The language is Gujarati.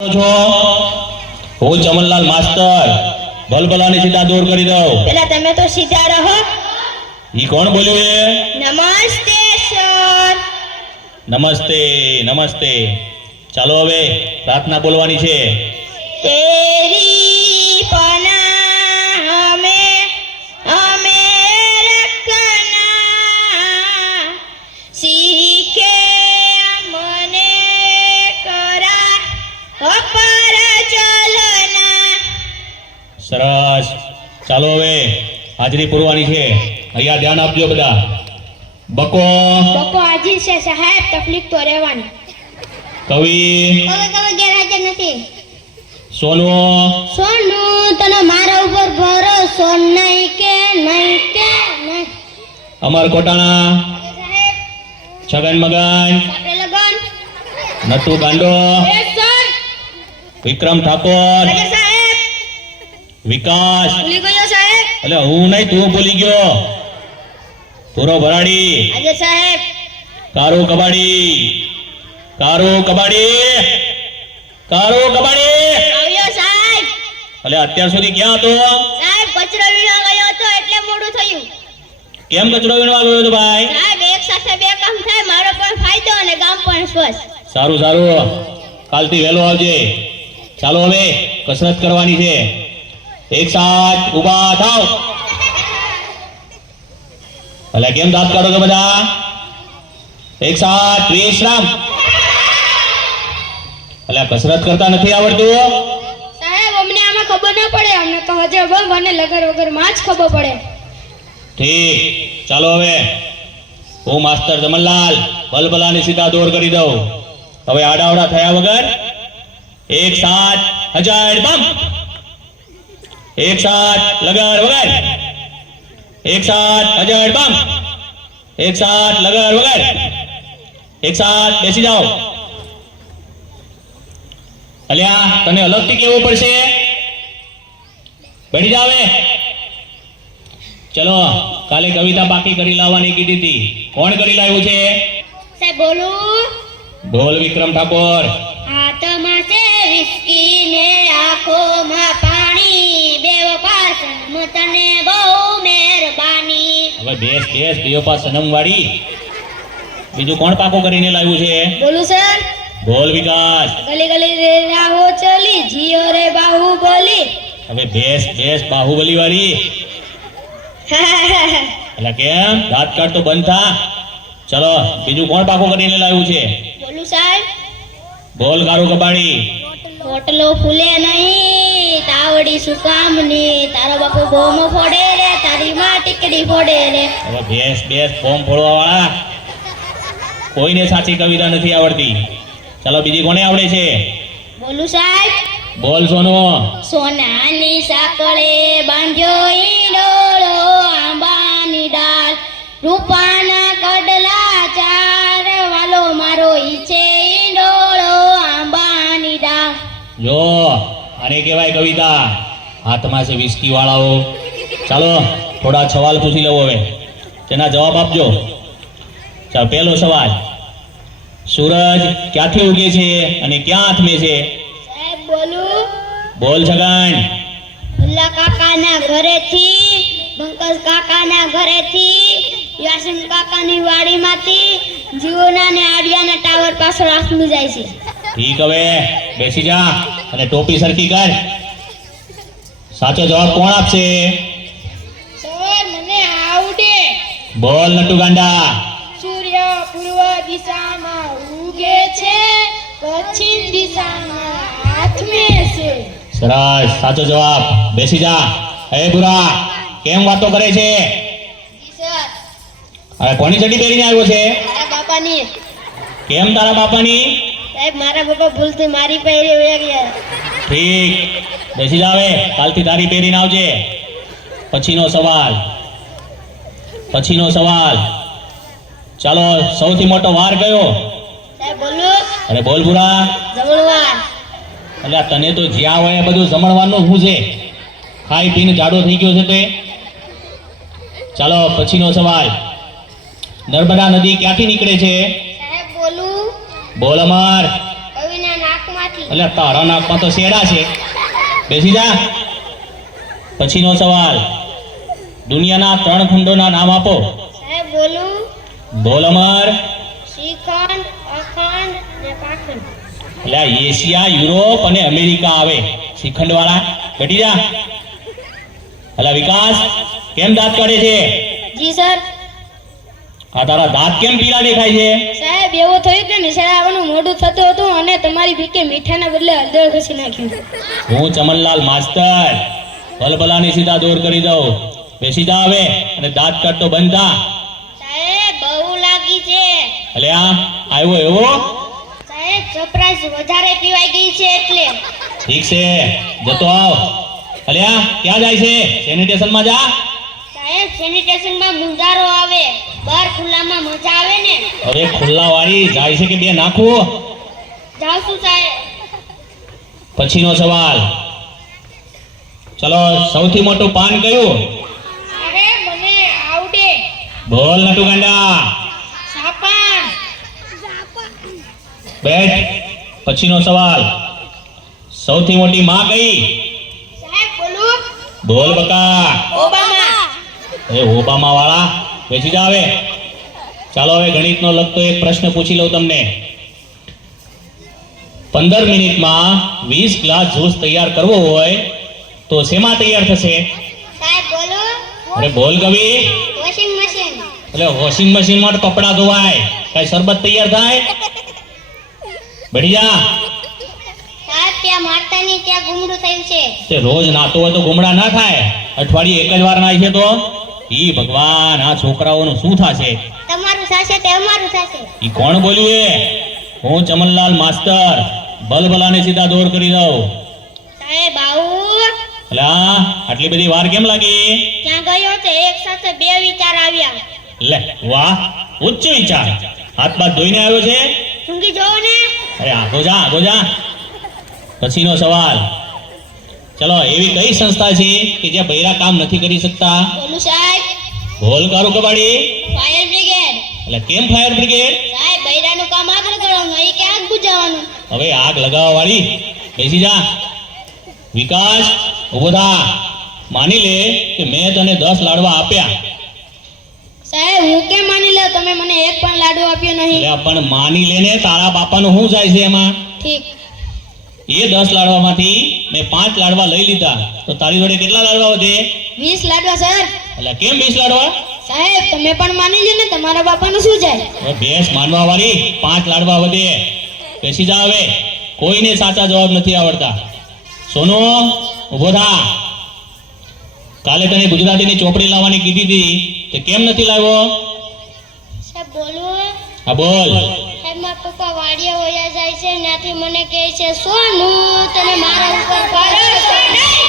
છો હું ચમનલાલ માસ્ટર ભલભલાની સીધા દૂર કરી દઉં। પેલા તમે તો સીધા રહો। ઈ કોણ બોલ્યું એ? નમસ્તે સર। નમસ્તે નમસ્તે। ચાલો હવે પ્રાર્થના બોલવાની છે। તેરી પનાહ હમે રખના, શીખે મને કરા અપર ચલના। સરસ। ચાલો હવે હાજરી પૂરવાની છે। અહીંયા ધ્યાન આપજો બધા। બકો બકો હાજર છે સાહેબ, તકલીફ તો રહેવાની। કવિ કવે ગેરહાજર નથી। સોનુ સોનુ તને મારા ઉપર ભરોસો નહીં કે નહીં। અમર કોટાણા સાહેબ છગન મગન આપણે લગન નટુ ગાંડો એ સર વિક્રમ ઠાકોર હાજર સાહેબ। વિકાસ ભૂલી ગયો સાહેબ। એટલે હું નહીં તું ભૂલી ગયો। પૂરો ભરાડી હાજર સાહેબ। કારો કબાડી આવ્યો સાહેબ। એટલે અત્યાર સુધી ક્યાં હતો? સાહેબ કચરો વીણવા ગયો હતો એટલે મોડું થયું। કેમ કચરો વીણવા ગયો હતો ભાઈ? સાહેબ એક સાથે બે કામ થાય, મારો પણ ફાયદો અને ગામ પણ સ્વસ્થ। સારું કાલથી વહેલો આવજે। ચાલો હવે કસરત કરવાની છે। એક સાથ ઊભા થાવ। એટલે કેમ દાંત કાઢો છો બધા? એક સાથ વિશ્રામ। એટલે કસરત કરતા નથી આવડતું? સાહેબ અમને આમાં ખબર ન પડે, અમને તો હજે બમ અને લગર વગર માં જ ખબર પડે। ઠીક। ચાલો હવે હું માસ્ટર જમનલાલ ભલભલાની સીધા દોર કરી દઉં। હવે આડાવડા થયા વગર એક સાથ હજાર બમ, એક સાથ લગર વગર, એક સાથ હજાર બમ, એક સાથ લગર વગર, એક સાથ બેસી જાઓ। અલ્યા તને અલગથી કેવું પડશે, બેઠી જાવે। ચલો કાલે કવિતા બાકી કરી લાવવાની કીધી હતી, કોણ કરી લાવ્યું છે? સાહેબ બોલું? બોલ વિક્રમ ઠાકોર। હાથમાં છે વિસ્કી ને આંખોમાં પાણી, બેવ પાસન તને બહુ મહેરબાની। હવે બેસ દેવપા સનમ વાળી। બીજું કોણ પાકો કરીને લાવ્યું છે? બોલું સર? બોલ વિકાસ। ગલી ગલી રે રાહો ચલી, જીઓ રે બાહુબલી। હવે બેસ બાહુબલી વાળી। એટલે કેમ દાંત કાઢ તો બંધ થા। ચલો બીજું કોણ પાકો કરીને લાવ્યું છે? બોલું સાહેબ? બોલ કારું કબાડી। રોટલો ફૂલે નહીં, તાવડી શું કામની, તારો બાપુ બોમો ફોડે રે, તારી માં ટીકડી ફોડે રે। હવે બેસ ફોર્મ ફોડવા વાળા। કોઈને સાચી કવિતા નથી આવડતી। ચલો બીજી કોને આવડે છે? બોલું સાહેબ? બોલ સોનુ। સોનાની સાંકળે બાંધ્યો ઈંડોળો, આંબાની ડાળ રૂપાના કડલા ચાર, વાલો મારો ઈ છે ઈંડોળો આંબાની ડાળ। જો આને કહેવાય કવિતા। હાથમાં છે વિસ્કી વાળાઓ। ચાલો થોડા સવાલ પૂછી લઉં હવે, તેના જવાબ આપજો। ચાલો પહેલો સવાલ, સૂરજ ક્યાંથી ઉગે છે અને ક્યાં આથમે છે? સાહેબ બોલું? બોલ છગન। ભુલ્લા કાકાના ઘરેથી, પંકજ કાકાના ઘરેથી, યાસીન કાકાની વાડીમાંથી, જીઓના ને આડિયાના ટાવર પાછળ આથમી જાય છે। ઠીક। હવે બેસી જા અને ટોપી સરખી કર। સાચો જવાબ કોણ આપશે? સર મને આવડે। બોલ નટુ ગાંડા। સૂર્ય પૂર્વ દિશામાં ઉગે છે, પશ્ચિમ દિશામાં આથમે છે। સરસ સાચો જવાબ। બેસી જા। એ બુરા કેમ વાતો કરે છે? સર હવે કોની ચડી પહેરીને આવ્યો છે? મારા બાપાની। કેમ તારા બાપાની? સાહેબ મારા બાપા ભૂલથી મારી પહેરી વયા ગયા। ઠીક। બેસી જાવે, કાલથી તારી પહેરીને આવજે। પછીનો સવાલ, ચાલો સૌથી મોટો વાર કયો? સાહેબ બોલું? અરે બોલ બુરા। જમણવાર। એટલે તને તો જ્યાં હોય બધું જમણવાનું શું છે? ખાઈ પીને જાડો થઈ ગયો છે તે। ચાલો પછીનો સવાલ, નર્મદા નદી ક્યાંથી નીકળે છે? સાહેબ બોલું? બોલ અમર। કવિના નાકમાં ખાટલી. એટલે તારા નાકમાં તો શેડા છે. બેસી જા. પછીનો સવાલ, દુનિયાના 3 ખંડોના નામ આપો. સાહેબ બોલું? બોલ અમર. શ્રીખંડ, અખંડ ને પાખંડ. એટલે આ એશિયા, યુરોપ અને અમેરિકા આવે શ્રીખંડ વાળા. બેઠી જા. એટલે વિકાસ, કેમ દાંત કાઢે છે? જી સર. આ તારા દાંત કેમ પીળા દેખાય છે? સાહેબ એવું થયું કે નિશાળાવાનું મોઢું થતું હતું અને તમારી ભીકે મીઠાના બદલે હળદર ઘસી નાખ્યું. હું ચમનલાલ માસ્તર ભલભલાની સીધા દૂર કરી દઉં. બેસી જા હવે અને દાંત કાઢતો બંધ થા. સાહેબ બહુ લાગી છે. એટલે આ આવ્યો એવો? સાહેબ સરપ્રાઈઝ વધારે પીવાઈ ગઈ છે એટલે. ઠીક છે, જતો આવ. અલ્યા ક્યાં જાય છે? સેનિટેશનમાં જા. સાહેબ સેનિટેશનમાં મુંજારો આવે, બહાર ખુલ્લામાં મજા આવે ને. અરે ખુલ્લા વાળી જાય છે કે બે નાખું? જાવ છું સાહેબ. પછીનો સવાલ, ચલો સૌથી મોટું પાન કયું? અરે મને આવડે. બોલ નટુ ગાંડા. સાપાન. બેઠ. પછીનો સવાલ, સૌથી મોટી માં કઈ? સાહેબ બોલું? બોલ બકા. ઓબામા. એ ઓબામા વાળા, બેસી જા હવે. ચાલો હવે ગણિતનો લગતો એક પ્રશ્ન પૂછી લઉં તમને. 15 મિનિટમાં 20 ગ્લાસ જ્યુસ તૈયાર કરવો હોય તો શેમાં તૈયાર થશે? સાહેબ બોલું? અરે બોલ કવિ. Washing machine. એટલે વોશિંગ મશીનમાં તો કપડાં ધોવાય, કઈ શરબત તૈયાર થાય? બેઠી જા. સાહેબ ત્યાં માતાની ત્યાં ગુમડું થયું છે. તે રોજ નાતો હોય તો ગુમડા ના થાય, અઠવાડિયે એક જ વાર નાય છે તો? ઈ ભગવાન, આ છોકરાઓનું શું થશે? તમારું થશે તે અમારું થશે. ઈ કોણ બોલ્યું એ? હું ચમનલાલ માસ્તર ભલભલાને સીધા દોર કરી દઉં. સાહેબ આવું? અલા આટલી બધી વાર કેમ લાગી? ત્યાં ગયો છે એક સાથે બે વિચાર આવ્યા. લે વાહ, ઉચ્ચ વિચાર. હાથ બાદ ધોઈને આવ્યો છે? ઊંઘી જોવો ને. અરે આગો જા, આગો જા. પછીનો સવાલ, ચલો એવી કઈ સંસ્થા છે કે જે બૈરા કામ નથી કરી શકતા? બોલું સાહેબ? બોલ કારું કબાડી. Fire brigade. એટલે કેમ ફાયર બ્રિગેડ? સાહેબ બૈરાનું કામ આગળ કરવાનું, એ કે આગ બુઝાવવાનું. હવે આગ લગાવવા વાળી, બેસી જા. વિકાસ, ઉભો થા. માની લે કે મેં તને 10 લાડવા આપ્યા. સાહેબ હું કેમ માની લે, તમે મને એક પણ લાડુ આપ્યો નહીં. એટલે પણ માની લેને, તારા બાપાનું શું જાય છે એમાં? ઠીક. એ 10 લાડવામાંથી મેં 5 લાડવા લઈ લીધા તો તારી જોડે કેટલા લાડવા વધે? 20 લાડવા સર. એટલે કેમ 20 લાડવા? સાહેબ તમે પણ માની લો ને, તમારા બાપાનું શું જાય? હવે ભેંસ માનવા વાળી, 5 લાડવા વધે. બેસી જા હવે. કોઈને સાચા જવાબ નથી આવડતા. સોનુ ઉભો થા. કાલે તને ગુજરાતીની ચોપડી લાવવાની કીધી હતી, તે કેમ નથી લાવ્યો? સાહેબ બોલું? હા બોલ. સાહેબ મારા પપ્પા વાડીએ વયા જાય છે, ત્યાંથી મને કહે છે સોનું તને મારા ઉપર ભરોસો નહીં.